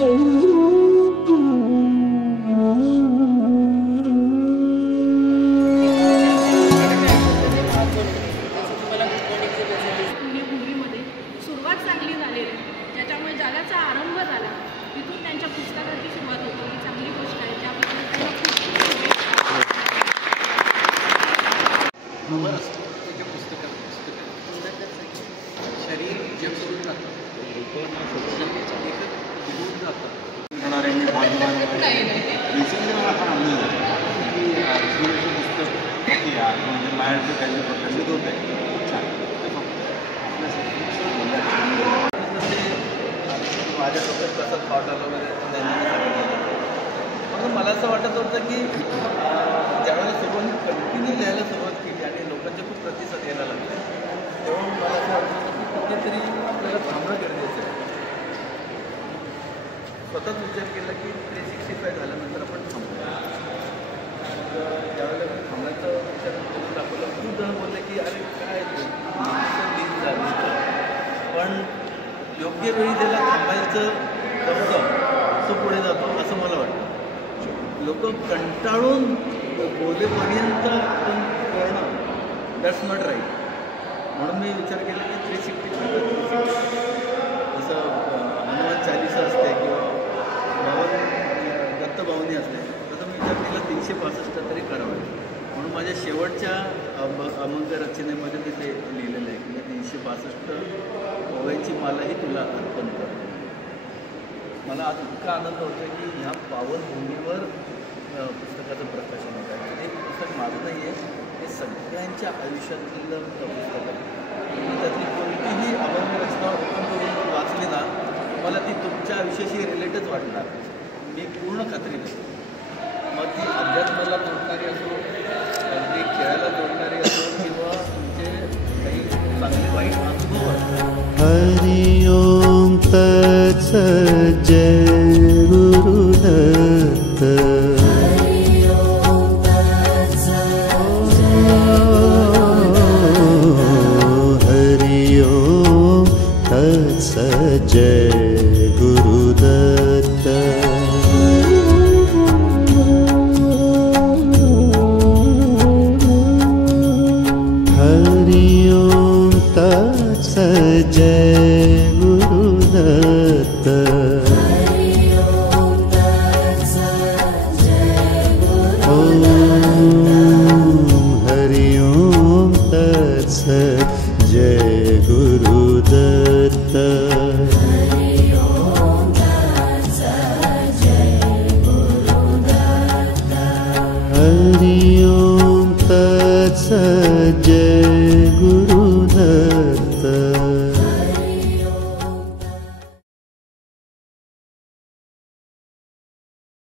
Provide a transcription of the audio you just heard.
सुरुवात चांगली झालेली, ज्याच्यामुळे जगाचा आरंभ झाला, तिथून त्यांच्या पुस्तकाची सुरुवात होती. ही चांगली गोष्ट आहे, त्याबद्दल त्यांना शरीर जग सोडून जातं, निघून जातं. बेसिकली मला पण आवडलं की सूर्याचं पुस्तक की यार म्हणजे बाहेरचं काही प्रकाशित होत आहे खूप छान. माझ्या डोक्यात कसा थॉट आला वगैरे त्यांनी सांगितलं. म्हणून मला असं वाटत होतं की ज्यावेळेला सुरुवात कंटिन्यू लिहायला सुरुवात केली आणि लोकांचे खूप प्रतिसाद यायला लागले, तेव्हा मला असं वाटत होतं की कुठेतरी आपल्याला थांबणं गरजेचं आहे. स्वतःच विचार केला की 365 झाल्यानंतर आपण थांबतो. ज्यावेळेला मी थांबायचा विचार करून दाखवला, खूप जण बोलले की अरे काय लीड झाली, पण योग्य वेळी त्याला थांबायचं कसं तो पुढे जातो असं मला वाटतं. लोक कंटाळून बोलेपर्यंत आपण करणं दॅट्स नॉट राईट. म्हणून मी विचार केला की 365 जसं हनुमान चालीसा असते किंवा दत्तभावनी असते, तसं मी विचार केला 365 तरी करावं. म्हणून माझ्या शेवटच्या अमंग रचनेमध्ये मी ते लिहिलेलं आहे की 365 ओव्यांची मालाही तुला अर्पण करतो. मला आज इतका आनंद होतो की ह्या पावनभूमीवर पुस्तकाचं प्रकाशन होत आहे. हे पुस्तक माझं नाही आहे, हे सगळ्यांच्या आयुष्यातलं पुस्तक आहे. तुम्ही त्यातली कोणतीही अभंग रचना ओपन करून वाचली ना, मला ती तुमच्या आयुष्याशी रिलेटच वाटणार, मी पूर्ण खात्री देतो. मग ती अध्यात्माला जोडणारी असो, अगदी खेळायला जोडणारी असो, किंवा तुमचे काही चांगले वाईट अनुभव असतो. हरि ओम तत्सत् जय गुरुदत्त. हरि ओम तत्सत् जय गुरुदत्त. हरि ओम तत्सत् जय गुरुदत्त. ओम हरि ओम तत्सत् जय गुरुदत्त. हरि ओम तत्सत्